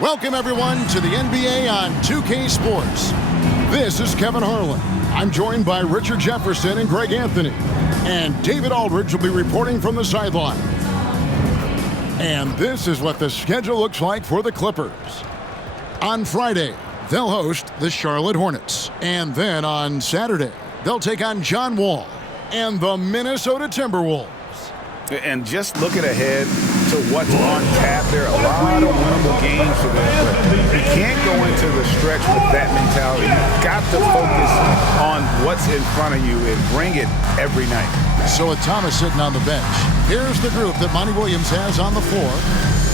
Welcome, everyone, to the NBA on 2K Sports. This is Kevin Harlan. I'm joined by Richard Jefferson and Greg Anthony. And David Aldridge will be reporting from the sideline. And this is what the schedule looks like for the Clippers. On Friday, they'll host the Charlotte Hornets. And then on Saturday, they'll take on John Wall and the Minnesota Timberwolves. And just looking ahead to what's on tap, there are a lot of winnable games for them, but you can't go into the stretch with that mentality. You've got to focus on what's in front of you and bring it every night. So with Thomas sitting on the bench, here's the group that Monty Williams has on the floor.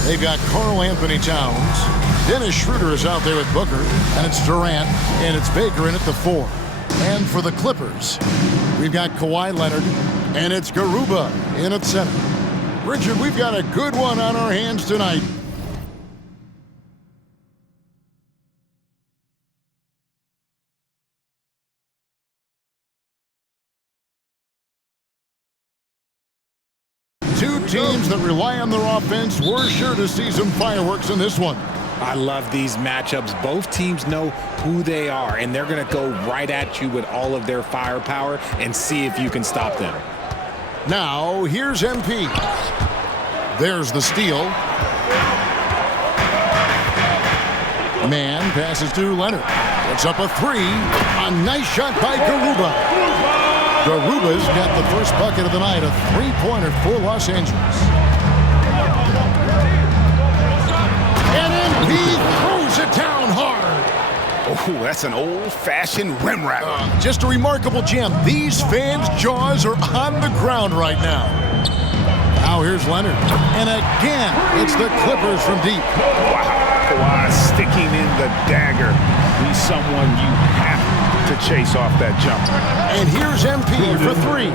They've got Karl Anthony Towns. Dennis Schroeder is out there with Booker, and it's Durant, and it's Baker in at the 4. And for the Clippers, we've got Kawhi Leonard, and it's Garuba in at center. Richard, we've got a good one on our hands tonight. Two teams that rely on their offense. We're sure to see some fireworks in this one. I love these matchups. Both teams know who they are, and they're going to go right at you with all of their firepower and see if you can stop them. Now, here's MP. There's the steal. Man passes to Leonard. It's up a 3. A nice shot by Garuba. Garuba's got the first bucket of the night, a 3-pointer for Los Angeles. And MP throws it down hard. Oh, that's an old-fashioned rim wrap. Just a remarkable jam. These fans' jaws are on the ground right now. Now here's Leonard. And again, it's the Clippers from deep. Wow. Kawhi sticking in the dagger. He's someone you have to chase off that jump. And here's MP for 3.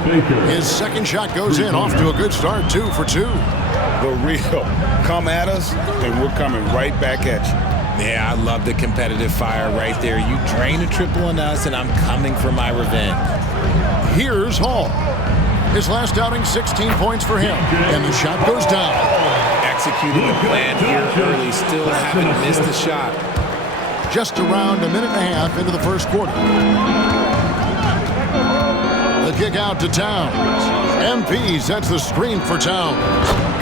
His second shot goes in. Off to a good start, 2 for 2. The real. Come at us, and we're coming right back at you. Yeah, I love the competitive fire right there. You drain a triple on us, and I'm coming for my revenge. Here's Hall. His last outing, 16 points for him. And the shot goes down. Executing the plan here early. Still haven't missed a shot. Just around a minute and a half into the first quarter. The kick out to Towns. MP sets the screen for Towns.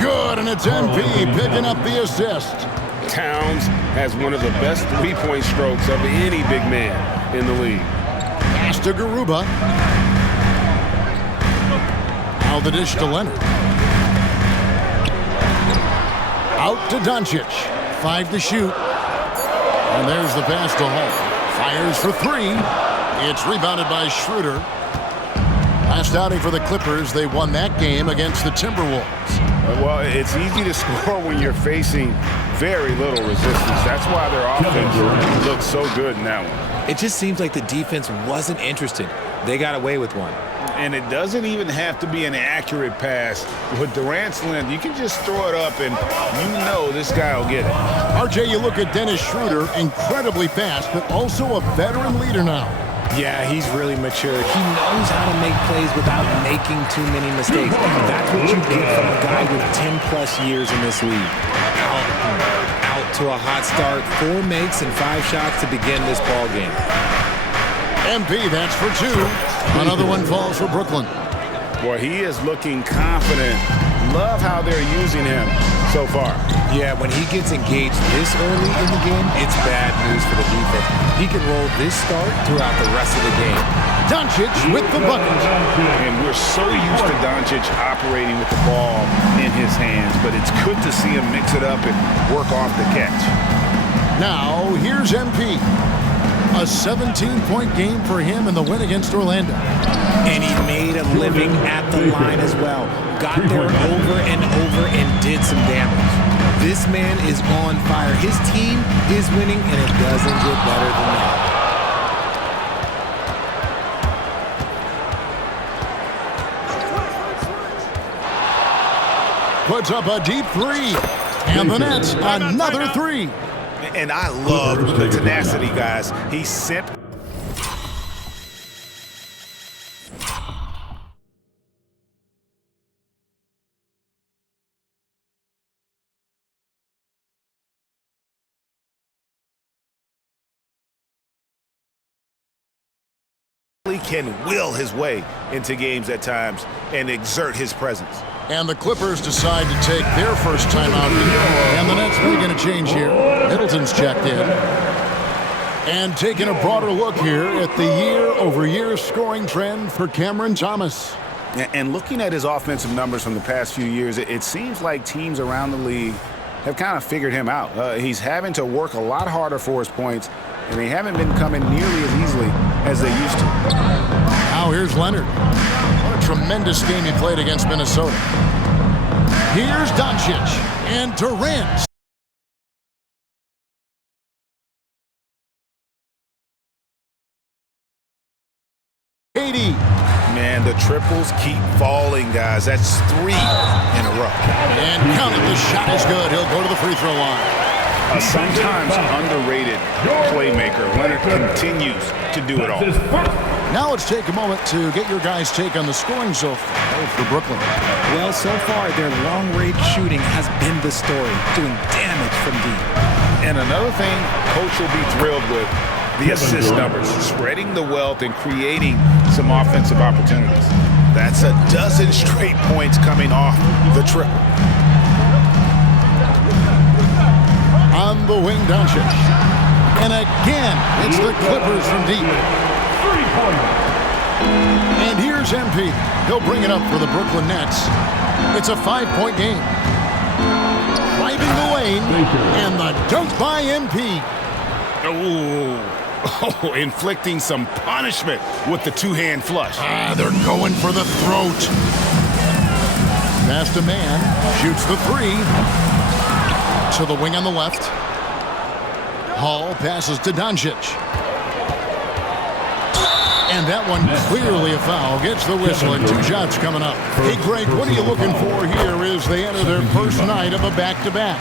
Good, and it's MP picking up the assist. Towns has one of the best three-point strokes of any big man in the league. Pass to Garuba. Now the dish to Leonard. Out to Doncic. 5 to shoot. And there's the pass to Hall. Fires for 3. It's rebounded by Schroeder. Last outing for the Clippers, they won that game against the Timberwolves. Well, it's easy to score when you're facing very little resistance. That's why their offense looks so good in that one. It just seems like the defense wasn't interested. They got away with one. And it doesn't even have to be an accurate pass. With Durant's length, you can just throw it up and you know this guy will get it. RJ, you look at Dennis Schroeder, incredibly fast, but also a veteran leader now. Yeah, he's really mature. He knows how to make plays without making too many mistakes. That's what you get from a guy with 10-plus years in this league. Out to a hot start, 4 makes and 5 shots to begin this ball game. MP, that's for 2. Another one falls for Brooklyn. Boy, he is looking confident. Love how they're using him so far. Yeah, when he gets engaged this early in the game, it's bad news for the defense. He can roll this start throughout the rest of the game. Doncic with the bucket. And we're so used to Doncic operating with the ball in his hands, but it's good to see him mix it up and work off the catch. Now, here's MP. A 17-point game for him in the win against Orlando. And he made a living at the line as well. Got there over and over and did some damage. This man is on fire. His team is winning, and it doesn't get better than that. Puts up a deep 3. And the Nets, another 3. And I love the tenacity, guys. He sent He can will his way into games at times and exert his presence. And the Clippers decide to take their first timeout here. And the Nets making a change here. Middleton's checked in. And taking a broader look here at the year-over-year scoring trend for Cameron Thomas. And looking at his offensive numbers from the past few years, it seems like teams around the league have kind of figured him out. He's having to work a lot harder for his points, and they haven't been coming nearly as easily as they used to. Now here's Leonard. What a tremendous game he played against Minnesota. Here's Doncic and Durant. KD. Man, the triples keep falling, guys. That's 3 in a row. And count it. The shot is good. He'll go to the free throw line. A sometimes underrated playmaker. Leonard continues to do it all. Now let's take a moment to get your guys' take on the scoring so far for Brooklyn. Well, so far, their long-range shooting has been the story, doing damage from deep. And another thing Coach will be thrilled with, the assist numbers, spreading the wealth and creating some offensive opportunities. That's a dozen straight points coming off the triple. On the wing, Doncic. And again, it's the Clippers from deep. And here's MP. He'll bring it up for the Brooklyn Nets. It's a 5-point game. Driving the lane, and the dunk by MP. Oh, inflicting some punishment with the two-hand flush. They're going for the throat. Past a man, shoots the 3. To the wing on the left. Hall passes to Doncic. And that one clearly a foul. Gets the whistle and 2 shots coming up. Hey, Greg, what are you looking for here as they enter their first night of a back-to-back?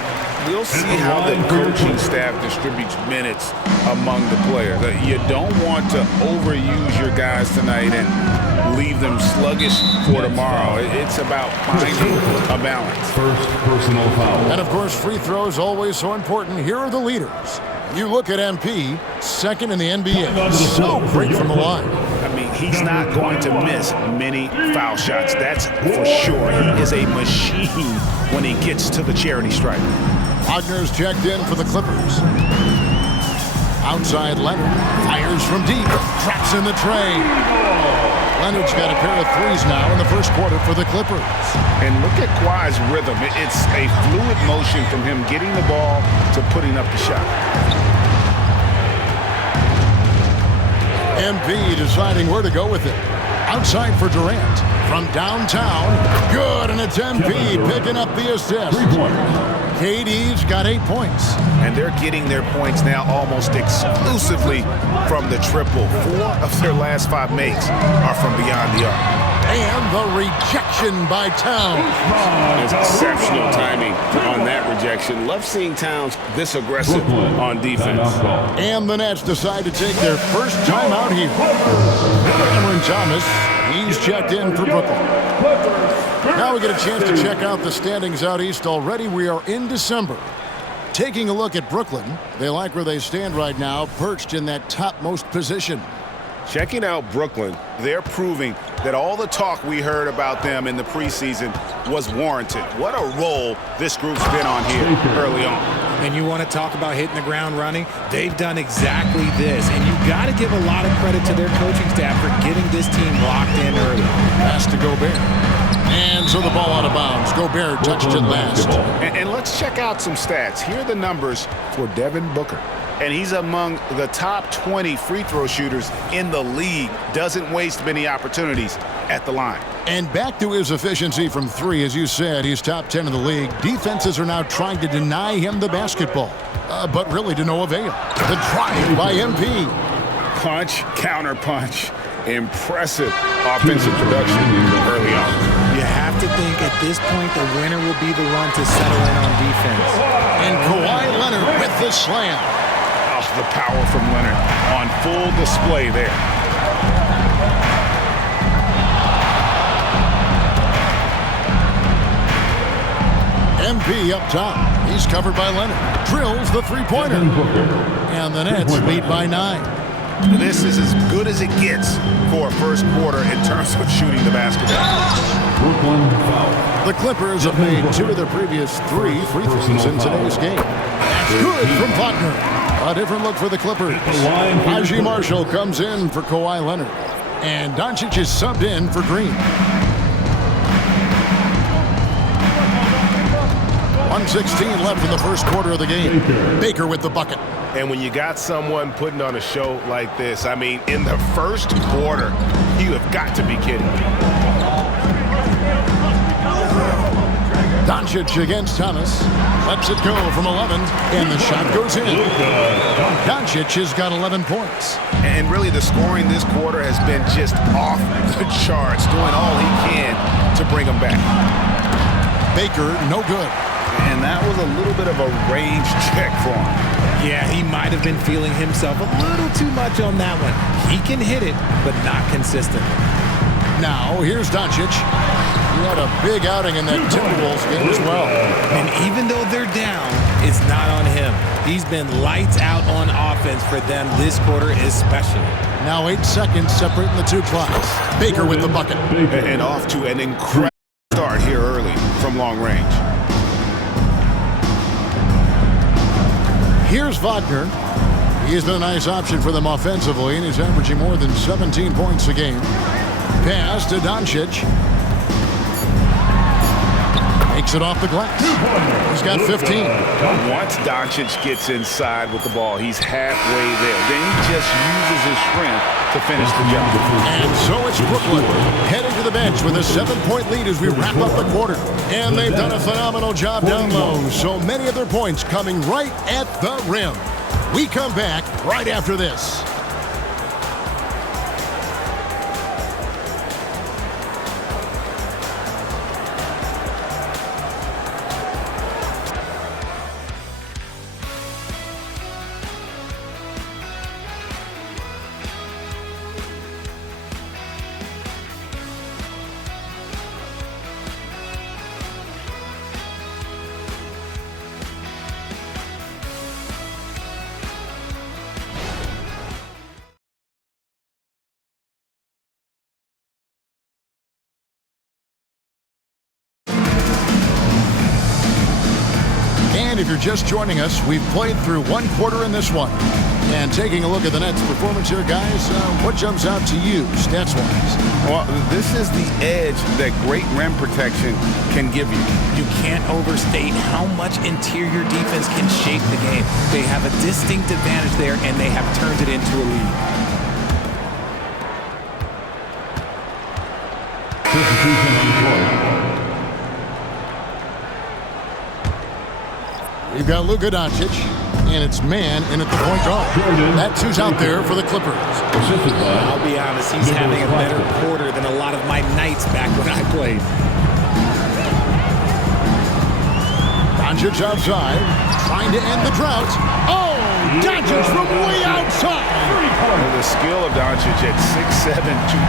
We'll see how the coaching staff distributes minutes among the players. You don't want to overuse your guys tonight and leave them sluggish for tomorrow. It's about finding a balance. First personal foul. And, of course, free throws always so important. Here are the leaders. You look at MP, second in the NBA. So great from the line. I mean, he's not going to miss many foul shots. That's for sure. He is a machine when he gets to the charity stripe. Wagner's checked in for the Clippers. Outside Leonard. Fires from deep. Traps in the tray. Leonard's got a pair of 3s now in the first quarter for the Clippers. And look at Kawhi's rhythm. It's a fluid motion from him getting the ball to putting up the shot. MP deciding where to go with it. Outside for Durant. From downtown. Good, and it's MP picking up the assist. KD's got 8 points. And they're getting their points now almost exclusively from the triple. 4 of their last 5 makes are from beyond the arc. And the rejection by Towns. There's exceptional timing on that rejection. Love seeing Towns this aggressive on defense. And the Nets decide to take their first time out here. Cameron Thomas, he's checked in for Brooklyn. Now we get a chance to check out the standings out east already. We are in December. Taking a look at Brooklyn, they like where they stand right now, perched in that topmost position. Checking out Brooklyn, they're proving that all the talk we heard about them in the preseason was warranted. What a role this group's been on here early on. And you want to talk about hitting the ground running? They've done exactly this. And you got to give a lot of credit to their coaching staff for getting this team locked in early. Pass to Gobert. And so the ball out of bounds. Gobert touched it last. And let's check out some stats. Here are the numbers for Devin Booker. And he's among the top 20 free throw shooters in the league. Doesn't waste many opportunities at the line. And back to his efficiency from 3, as you said, he's top 10 in the league. Defenses are now trying to deny him the basketball, but really to no avail. The drive by MP. Punch, counter punch. Impressive offensive production early on. You have to think at this point the winner will be the one to settle in on defense. And Kawhi Leonard with the slam. Oh, the power from Leonard on full display there. MP up top. He's covered by Leonard. Drills the three-pointer. And the Nets lead by 9. This is as good as it gets for a first quarter in terms of shooting the basketball. The Clippers have made 2 of their previous 3 free throws in today's game. That's good from Wagner. A different look for the Clippers. Haji Marshall comes in for Kawhi Leonard. And Doncic is subbed in for Green. 1:16 left in the first quarter of the game. Baker with the bucket. And when you got someone putting on a show like this, I mean, in the first quarter, you have got to be kidding me. Doncic against Thomas. Lets it go from 11, and the shot goes in. Doncic has got 11 points. And really the scoring this quarter has been just off the charts, doing all he can to bring them back. Baker, no good. And that was a little bit of a range check for him. Yeah, he might have been feeling himself a little too much on that one. He can hit it, but not consistently. Now, here's Doncic. He had a big outing in that Timberwolves game as well. And even though they're down, it's not on him. He's been lights out on offense for them this quarter especially. Now 8 seconds separating the 2 clocks. Baker with the bucket. And off to an incredible start here early from long range. Here's Wagner. He's been a nice option for them offensively, and he's averaging more than 17 points a game. Pass to Doncic. Makes it off the glass. He's got 15. Once Doncic gets inside with the ball, he's halfway there. Then he just uses his strength to finish the job. And so it's Brooklyn heading to the bench with a 7-point lead as we wrap up the quarter. And they've done a phenomenal job down low. So many of their points coming right at the rim. We come back right after this. And if you're just joining us, we've played through 1 quarter in this one. And taking a look at the Nets' performance here, guys, what jumps out to you, stats-wise? Well, this is the edge that great rim protection can give you. You can't overstate how much interior defense can shape the game. They have a distinct advantage there, and they have turned it into a lead. We've got Luka Doncic, and it's man in at the point guard. That 2's out there for the Clippers. I'll be honest, he's having a better quarter than a lot of my nights back when I played. Doncic outside, trying to end the drought. Oh, Doncic from way outside. Well, the skill of Doncic at 6'7",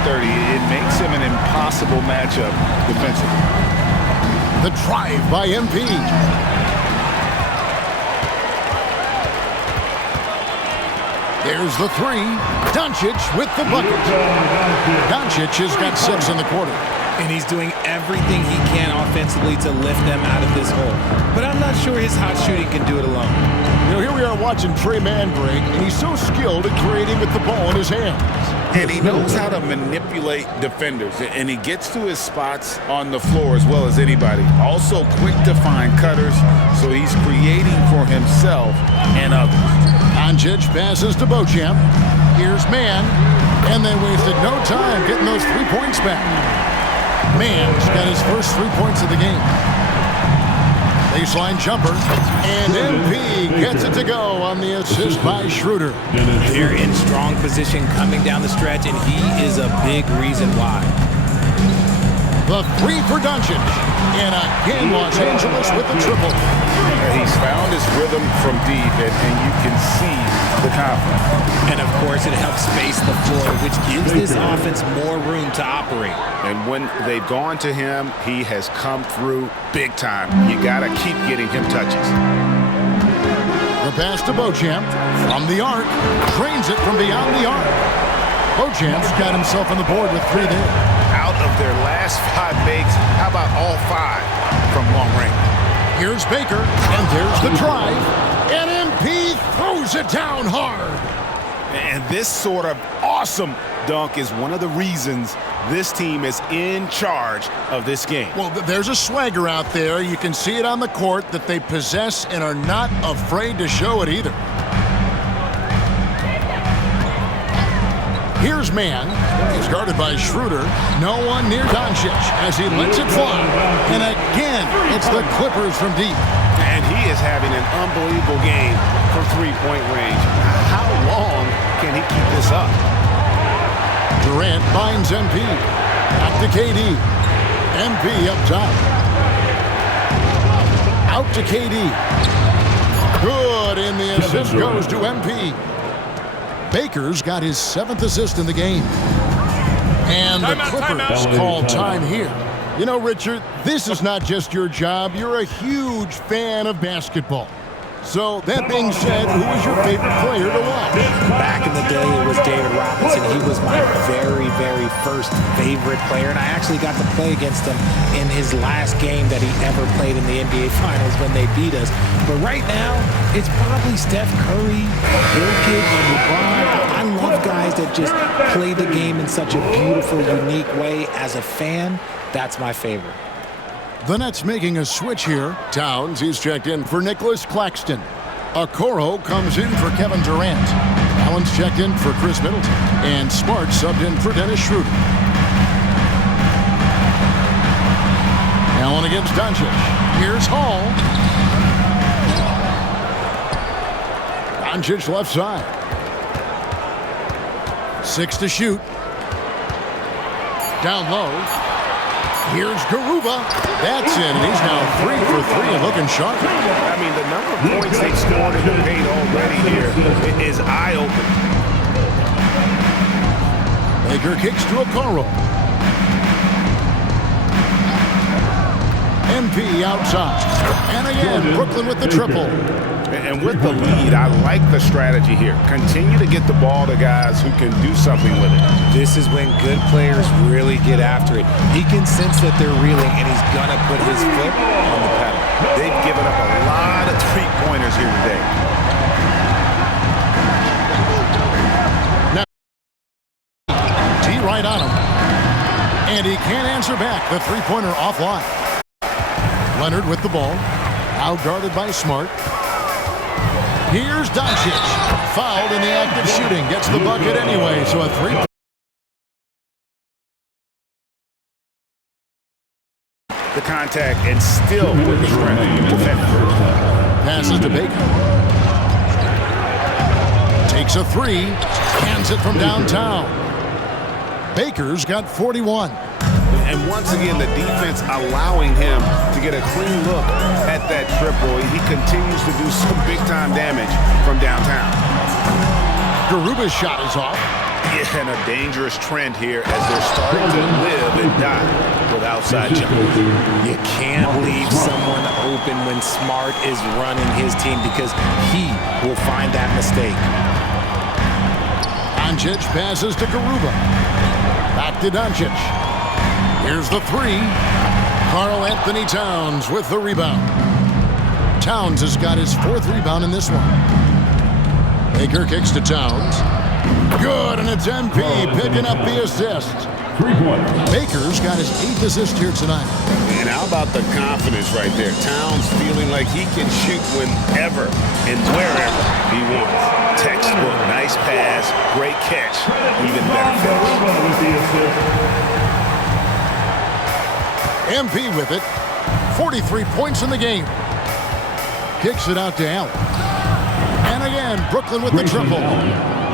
230, it makes him an impossible matchup defensively. The drive by MP. There's the 3. Doncic with the bucket. Doncic has got 6 in the quarter. And he's doing everything he can offensively to lift them out of this hole. But I'm not sure his hot shooting can do it alone. You know, here we are watching Trey Mann, Greg, and he's so skilled at creating with the ball in his hands. And he knows how to manipulate defenders, and he gets to his spots on the floor as well as anybody. Also quick to find cutters, so he's creating for himself and others. Doncic passes to Beauchamp. Here's Mann, and they wasted no time getting those 3 points back. Mann's got his first 3 points of the game. Baseline jumper, and MP gets it to go on the assist by Schroeder. They're in strong position coming down the stretch, and he is a big reason why. The 3 for Doncic, and again Los Angeles with the triple. He's found his rhythm from deep, and you can see the confidence. And of course, it helps space the floor, which gives this offense more room to operate. And when they've gone to him, he has come through big time. You got to keep getting him touches. The pass to Beauchamp from the arc. Drains it from beyond the arc. Beauchamp's got himself on the board with 3 there. Out of their last 5 makes, how about all 5 from long range? Here's Baker, and there's the drive. And MP throws it down hard. And this sort of awesome dunk is one of the reasons this team is in charge of this game. Well, there's a swagger out there. You can see it on the court that they possess and are not afraid to show it either. Here's Mann. He's guarded by Schroeder. No one near Doncic as he lets it fly. And again, it's the Clippers from deep. And he is having an unbelievable game from three-point range. How long can he keep this up? Durant finds MP. Back to KD. MP up top. Out to KD. Good, and the assist goes to MP. Baker's got his 7th assist in the game. And the Clippers call time here. You know, Richard, this is not just your job. You're a huge fan of basketball. So, that being said, who was your favorite player to watch? Back in the day, it was David Robinson. He was my very, very first favorite player, and I actually got to play against him in his last game that he ever played in the NBA Finals when they beat us. But right now, it's probably Steph Curry, Jokic, and LeBron. I love guys that just play the game in such a beautiful, unique way. As a fan, that's my favorite. The Nets making a switch here. Towns, he's checked in for Nicholas Claxton. Okoro comes in for Kevin Durant. Allen's checked in for Chris Middleton. And Smart subbed in for Dennis Schroeder. Allen against Doncic. Here's Hall. Doncic left side. 6 to shoot. Down low. Here's Garuba. That's it. And he's now 3 for 3 and looking sharp. I mean, the number of points they've scored in the paint already here is eye-opening. Baker kicks to Okoro. MP outside. And again, Brooklyn with the triple. And with the lead, I like the strategy here. Continue to get the ball to guys who can do something with it. This is when good players really get after it. He can sense that they're reeling, and he's going to put his foot on the pedal. They've given up a lot of three-pointers here today. Now, T right on him. And he can't answer back. The three-pointer offline. Leonard with the ball. Now guarded by Smart. Here's Doncic. Fouled in the act of shooting. Gets the bucket anyway, so a 3. The contact and still with the strength. Passes to Baker. Takes a 3. Hands it from downtown. Baker's got 41. And once again, the defense allowing him to get a clean look at that triple. He continues to do some big-time damage from downtown. Garuba's shot is off. Yeah, and a dangerous trend here as they're starting to live and die with outside jumpers. You can't leave someone open when Smart is running his team because he will find that mistake. Doncic passes to Garuba. Back to Doncic. Here's the 3. Karl Anthony Towns with the rebound. Towns has got his 4th rebound in this one. Baker kicks to Towns. Good, and it's MP picking up the assist. Baker's got his 8th assist here tonight. And how about the confidence right there? Towns feeling like he can shoot whenever and wherever he wants. Textbook, nice pass, great catch, even better finish. MP with it. 43 points in the game. Kicks it out to Allen. And again, Brooklyn with the triple.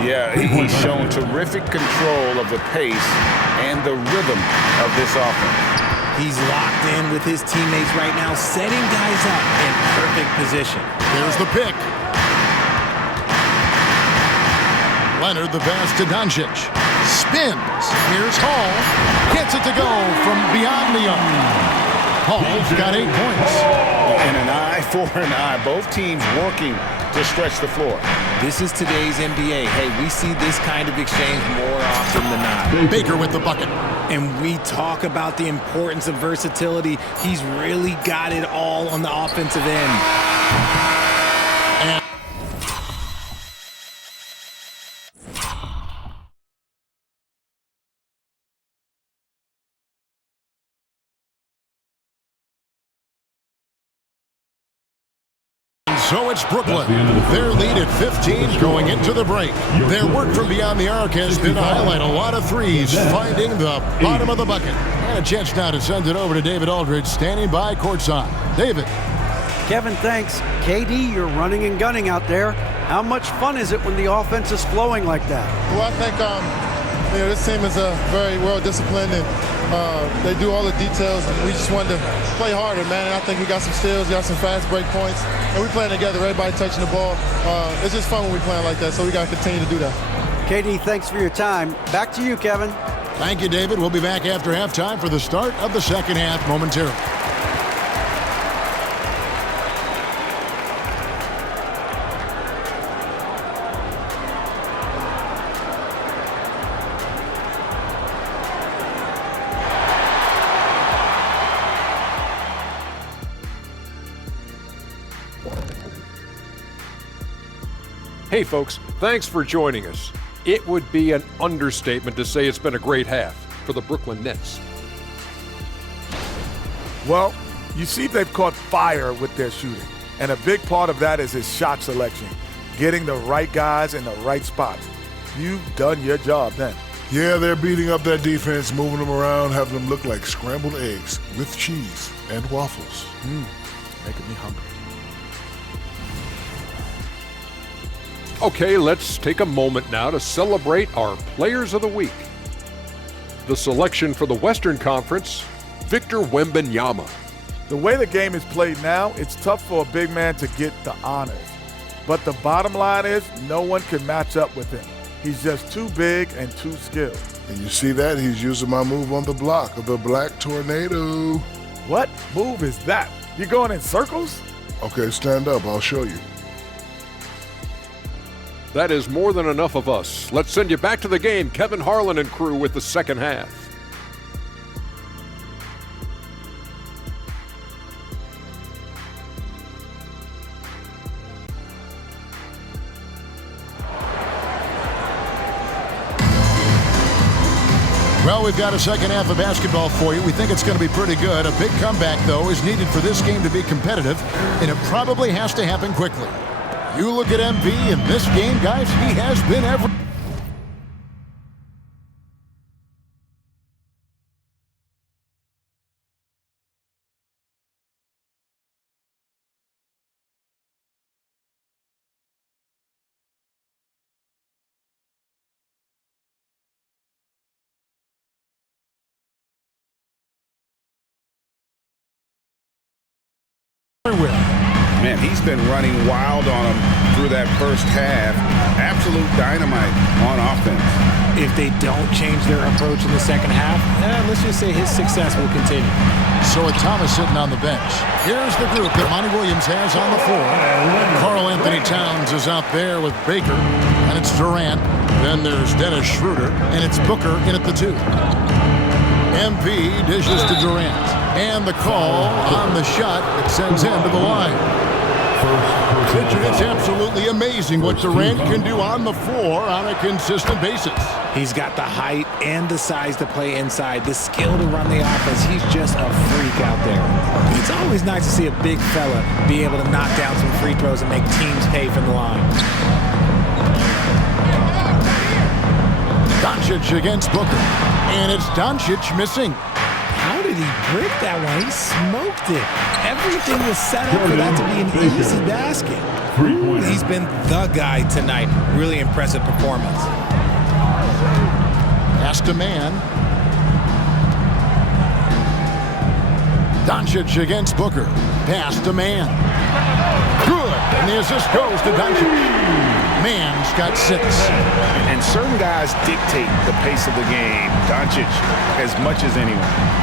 Yeah, he's shown terrific control of the pace and the rhythm of this offense. He's locked in with his teammates right now, setting guys up in perfect position. Here's the pick. Leonard the pass to Doncic. Spins. Here's Hall. Gets it to go from beyond the arc. Paul's got 8 points. And an eye for an eye. Both teams working to stretch the floor. This is today's NBA. Hey, we see this kind of exchange more often than not. Baker with the bucket. And we talk about the importance of versatility. He's really got it all on the offensive end. So it's Brooklyn. Their lead at 15 going into the break. Their work from beyond the arc has been to highlight a lot of threes, finding the bottom of the bucket. And a chance now to send it over to David Aldridge, standing by courtside. David. Kevin, thanks. KD, you're running and gunning out there. How much fun is it when the offense is flowing like that? Well, I think this team is very well disciplined, and they do all the details, and we just wanted to play harder, man. And I think we got some steals, got some fast break points, and we playing together, everybody touching the ball. It's just fun when we playing like that, so we got to continue to do that. KD, thanks for your time. Back to you, Kevin. Thank you, David. We'll be back after halftime for the start of the second half momentarily. Hey folks, thanks for joining us. It would be an understatement to say it's been a great half for the Brooklyn Nets. Well, you see they've caught fire with their shooting, and a big part of that is his shot selection, getting the right guys in the right spots. You've done your job then. Yeah, they're beating up that defense, moving them around, having them look like scrambled eggs with cheese and waffles. Making me hungry. Okay, let's take a moment now to celebrate our Players of the Week. The selection for the Western Conference, Victor Wembanyama. The way the game is played now, it's tough for a big man to get the honors. But the bottom line is no one can match up with him. He's just too big and too skilled. And you see that? He's using my move on the block of the Black Tornado. What move is that? You going in circles? Okay, stand up. I'll show you. That is more than enough of us. Let's send you back to the game, Kevin Harlan and crew with the second half. Well, we've got a second half of basketball for you. We think it's going to be pretty good. A big comeback, though, is needed for this game to be competitive, and it probably has to happen quickly. You look at MV in this game, guys, he has been every... Man, he's been running wild on him through that first half. Absolute dynamite on offense. If they don't change their approach in the second half, let's just say his success will continue. So with Thomas sitting on the bench, here's the group that Monty Williams has on the floor. Karl Anthony Towns is out there with Baker, and it's Durant. Then there's Dennis Schroeder, and it's Booker in at the 2. MV dishes to Durant, and the call on the shot that sends him to the line. It's absolutely amazing what Durant can do on the floor on a consistent basis. He's got the height and the size to play inside, the skill to run the offense. He's just a freak out there. It's always nice to see a big fella be able to knock down some free throws and make teams pay from the line. Doncic against Booker, and it's Doncic missing. How did he break that one? He smoked it. Everything was set up for that to be an easy basket. He's been the guy tonight. Really impressive performance. Pass to man. Doncic against Booker. Pass to man. Good. And the assist goes to Doncic. Man's got 6. And certain guys dictate the pace of the game. Doncic as much as anyone.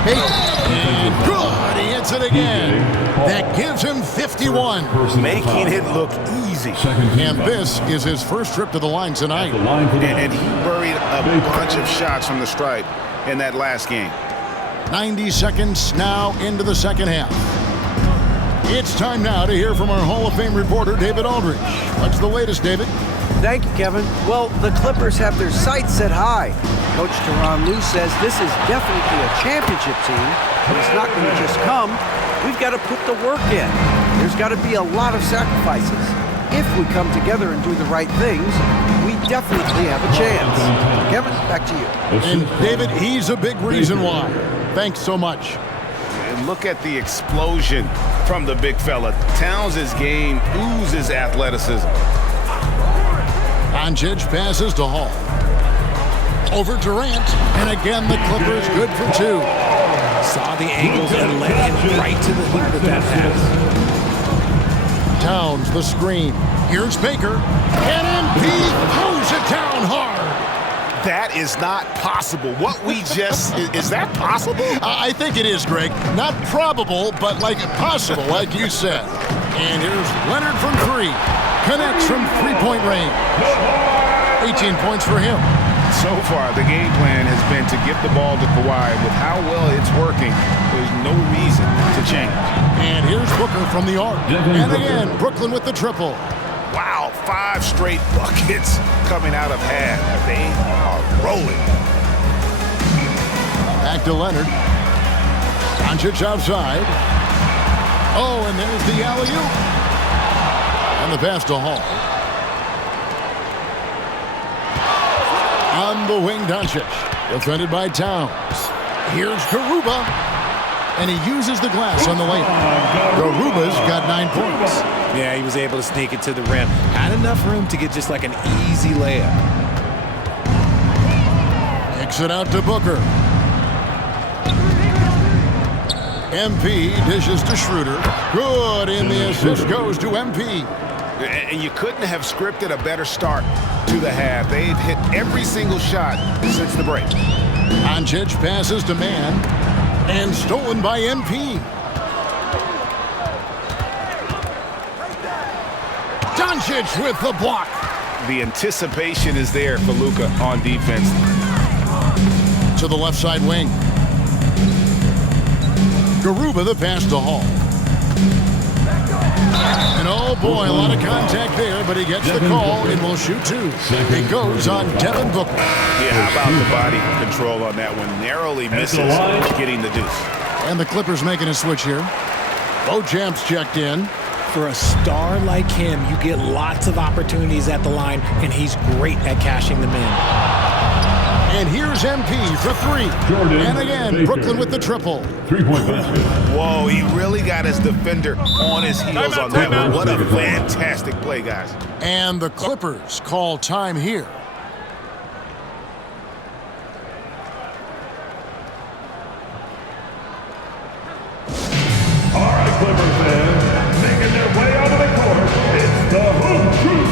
And good. But he hits it again. That gives him 51. Making it look easy. And this is his first trip to the line tonight. And he buried a bunch of shots from the stripe in that last game. 90 seconds now into the second half. It's time now to hear from our Hall of Fame reporter, David Aldridge. What's the latest, David? Thank you, Kevin. Well, the Clippers have their sights set high. Coach Durant says this is definitely a championship team, but it's not going to just come. We've got to put the work in. There's got to be a lot of sacrifices. If we come together and do the right things, we definitely have a chance. Kevin, back to you. And David, he's a big reason why. Thanks so much. And look at the explosion from the big fella. Towns' game oozes athleticism. Doncic passes to Hall. Over Durant, and again the Clippers good for two. Saw the angles and led him right to the hoop with that pass. Towns the screen. Here's Baker. And MP throws it down hard. That is not possible. What we just, is that possible? I think it is, Greg. Not probable, but like possible, like you said. And here's Leonard from three. Connects from three-point range. 18 points for him. So far, the game plan has been to give the ball to Kawhi. With how well it's working, there's no reason to change. And here's Booker from the arc. And again, Brooklyn with the triple. Wow, 5 straight buckets coming out of half. They are rolling. Back to Leonard. Doncic outside. Oh, and there's the alley-oop. And the pass to Hall. On the wing, Doncic. Defended by Towns. Here's Garuba. And he uses the glass on the layup. Garuba's got 9 points. Yeah, he was able to sneak it to the rim. Had enough room to get just like an easy layup. Kicks it out to Booker. MP dishes to Schroeder. Good, and the assist goes to MP. And you couldn't have scripted a better start to the half. They've hit every single shot since the break. Doncic passes to Mann. And stolen by MP. Doncic with the block. The anticipation is there for Luka on defense. To the left side wing. Garuba the pass to Hall. And oh boy, a lot of contact there, but he gets the call and will shoot two. It goes on Devin Booker. Yeah, how about the body control on that one? Narrowly misses getting the deuce. And the Clippers making a switch here. Beauchamp's checked in. For a star like him, you get lots of opportunities at the line, and he's great at cashing them in. And here's MP for three. And again, Brooklyn with the triple. 3-point basket. Whoa, he really got his defender on his heels on that one. What a fantastic play, guys. And the Clippers call time here. All right, Clippers fans, making their way out of the court, it's the Hoop Crew.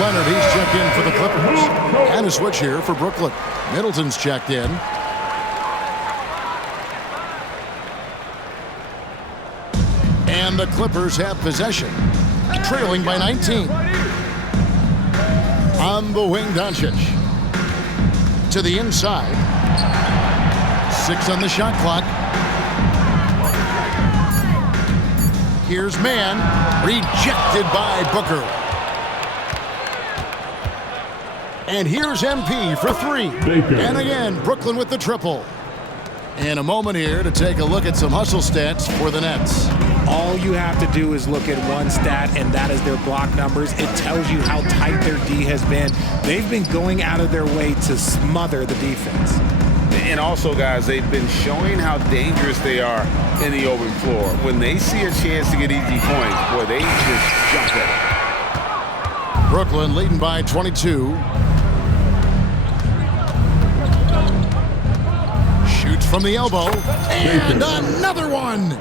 Leonard, he's checked in for the Clippers. And a switch here for Brooklyn. Middleton's checked in. And the Clippers have possession, trailing by 19. On the wing, Doncic. To the inside. 6 on the shot clock. Here's Mann. Rejected by Booker. And here's MP for three. Baker. And again, Brooklyn with the triple. In a moment here to take a look at some hustle stats for the Nets. All you have to do is look at one stat, and that is their block numbers. It tells you how tight their D has been. They've been going out of their way to smother the defense. And also, guys, they've been showing how dangerous they are in the open floor. When they see a chance to get easy points, boy, they just jump at it. Brooklyn leading by 22. Shoots from the elbow. And another one.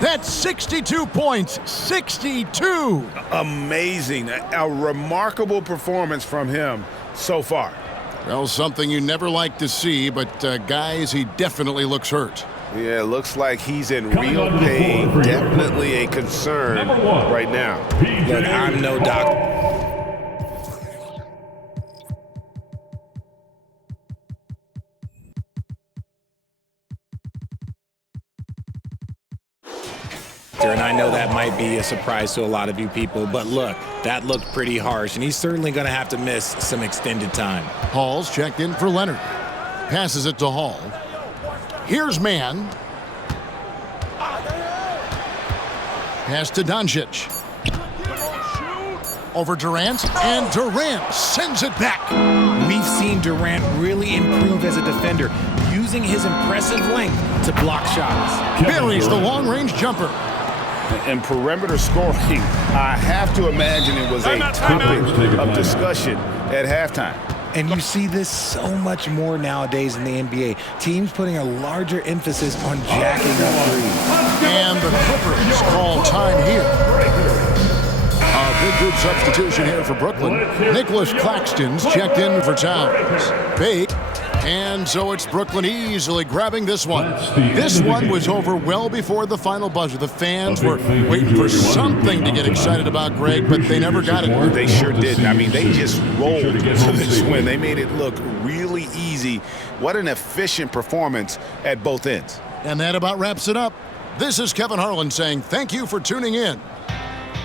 That's 62 points. 62. Amazing. A remarkable performance from him so far. Well, something you never like to see, but guys, he definitely looks hurt. Yeah, looks like he's in real pain. Definitely a concern right now. Look, I'm no doctor. And I know that might be a surprise to a lot of you people, but look, that looked pretty harsh, and he's certainly going to have to miss some extended time. Hall's checked in for Leonard. Passes it to Hall. Here's Mann. Pass to Doncic. Over Durant, and Durant sends it back. We've seen Durant really improve as a defender, using his impressive length to block shots. Buries the long-range jumper. And perimeter scoring, I have to imagine it was a topic of discussion at halftime. And you see this so much more nowadays in the NBA. Teams putting a larger emphasis on jacking up threes. And the Clippers call time here. A big group substitution here for Brooklyn. Nicholas Claxton's checked in for Towns. Fake. And so it's Brooklyn easily grabbing this one. This one was over well before the final buzzer. The fans were waiting for something to get excited about, Greg, but they never got it. They sure didn't. I mean, they just rolled to this win. They made it look really easy. What an efficient performance at both ends. And that about wraps it up. This is Kevin Harlan saying thank you for tuning in.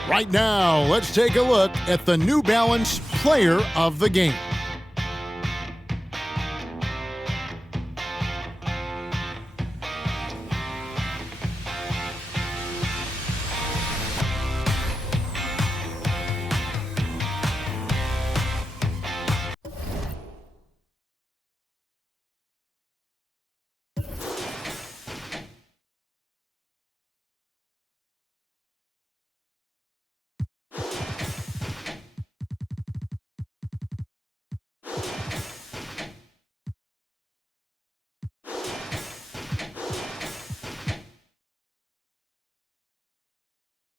Right now, let's take a look at the New Balance Player of the Game.